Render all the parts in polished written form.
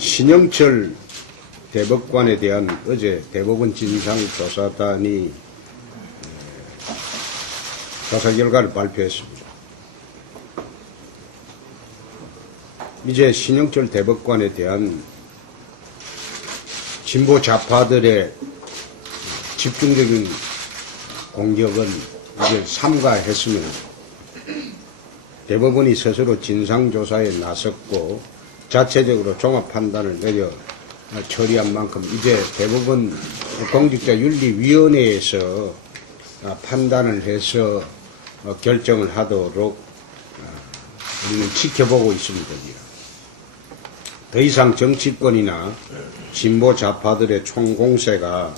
신영철 대법관에 대한 어제 대법원 진상조사단이 조사 결과를 발표했습니다. 이제 신영철 대법관에 대한 진보 좌파들의 집중적인 공격은 이제 삼가했으면 대법원이 스스로 진상조사에 나섰고 자체적으로 종합판단을 내려 처리한 만큼 이제 대법원 공직자윤리위원회에서 판단을 해서 결정을 하도록 우리는 지켜보고 있습니다. 더 이상 정치권이나 진보 좌파들의 총공세가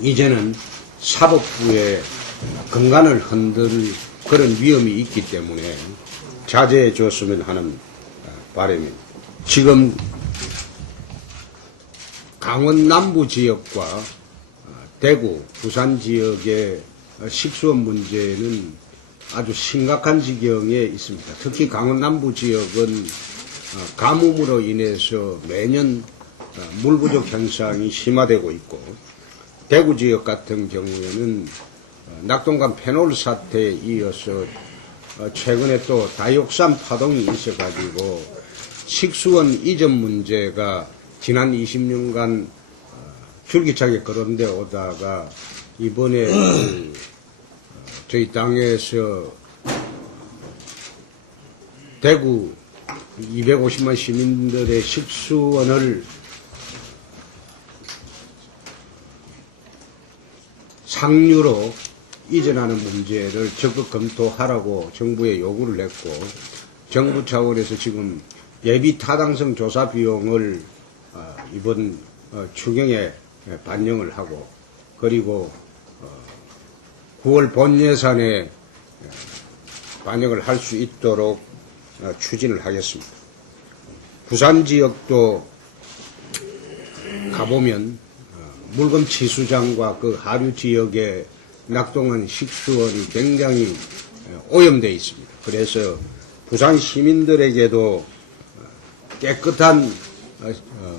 이제는 사법부의 근간을 흔들 그런 위험이 있기 때문에 자제해 줬으면 하는 바람입니다. 지금 강원 남부 지역과 대구, 부산 지역의 식수원 문제는 아주 심각한 지경에 있습니다. 특히 강원 남부 지역은 가뭄으로 인해서 매년 물 부족 현상이 심화되고 있고, 대구 지역 같은 경우에는 낙동강 페놀 사태에 이어서 최근에 또 다이옥산 파동이 있어가지고 식수원 이전 문제가 지난 20년간 줄기차게 거론되어 오다가 이번에 저희 당에서 대구 250만 시민들의 식수원을 상류로 이전하는 문제를 적극 검토하라고 정부에 요구를 했고, 정부 차원에서 지금 예비 타당성 조사 비용을 이번 추경에 반영을 하고, 그리고 9월 본 예산에 반영을 할 수 있도록 추진을 하겠습니다. 부산 지역도 가보면 물금 치수장과 그 하류 지역에 낙동강 식수원이 굉장히 오염되어 있습니다. 그래서 부산 시민들에게도 깨끗한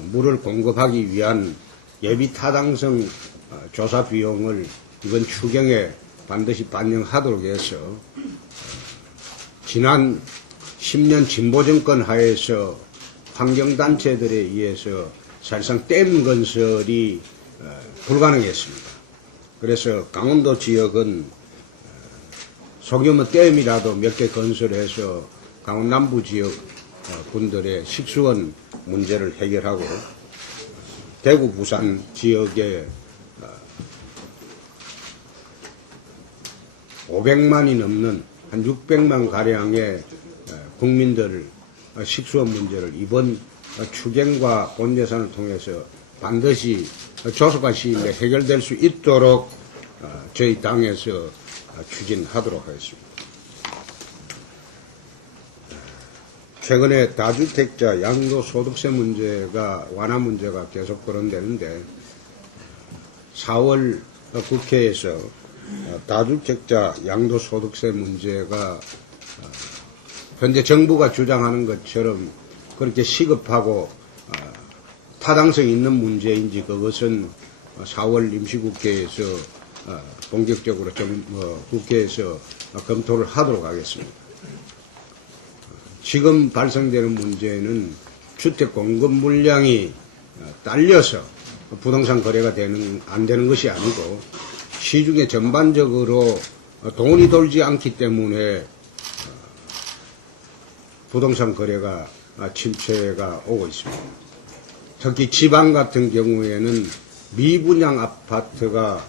물을 공급하기 위한 예비 타당성 조사 비용을 이번 추경에 반드시 반영하도록 해서 지난 10년 진보정권 하에서 환경단체들에 의해서 사실상 댐 건설이 불가능했습니다. 그래서 강원도 지역은 소규모 댐이라도 몇 개 건설해서 강원 남부 지역 분들의 식수원 문제를 해결하고, 대구 부산 지역에 500만이 넘는 한 600만 가량의 국민들 식수원 문제를 이번 추경과 본 예산을 통해서 반드시 조속한 시일 내에 해결될 수 있도록 저희 당에서 추진하도록 하겠습니다. 최근에 다주택자 양도소득세 문제가 완화 문제가 계속 거론되는데, 4월 국회에서 다주택자 양도소득세 문제가 현재 정부가 주장하는 것처럼 그렇게 시급하고 타당성 있는 문제인지, 그것은 4월 임시국회에서 본격적으로 국회에서 검토를 하도록 하겠습니다. 지금 발생되는 문제는 주택 공급 물량이 딸려서 부동산 거래가 안 되는 것이 아니고, 시중에 전반적으로 돈이 돌지 않기 때문에 부동산 거래가 침체가 오고 있습니다. 특히 지방 같은 경우에는 미분양 아파트가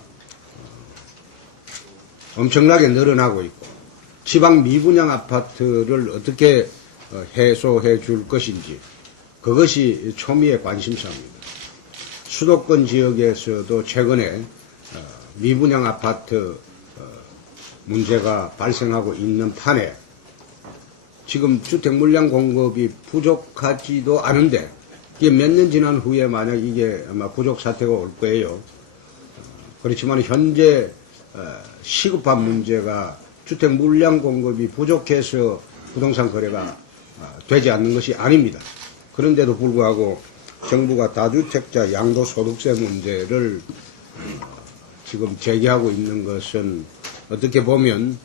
엄청나게 늘어나고 있고, 지방 미분양 아파트를 어떻게 해소해 줄 것인지, 그것이 초미의 관심사입니다. 수도권 지역에서도 최근에 미분양 아파트 문제가 발생하고 있는 판에 지금 주택 물량 공급이 부족하지도 않은데, 이게 몇 년 지난 후에 만약 이게 아마 부족 사태가 올 거예요. 그렇지만 현재 시급한 문제가 주택 물량 공급이 부족해서 부동산 거래가 되지 않는 것이 아닙니다. 그런데도 불구하고 정부가 다주택자 양도소득세 문제를 지금 제기하고 있는 것은 어떻게 보면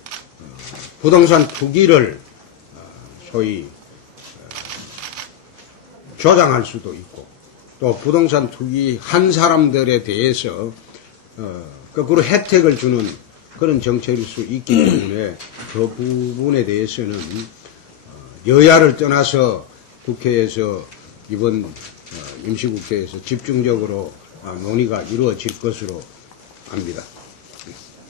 부동산 투기를 소위 조장할 수도 있고 또 부동산 투기한 사람들에 대해서 거꾸로 혜택을 주는 그런 정책일 수 있기 때문에 그 부분에 대해서는 여야를 떠나서 국회에서 이번 임시국회에서 집중적으로 논의가 이루어질 것으로 압니다.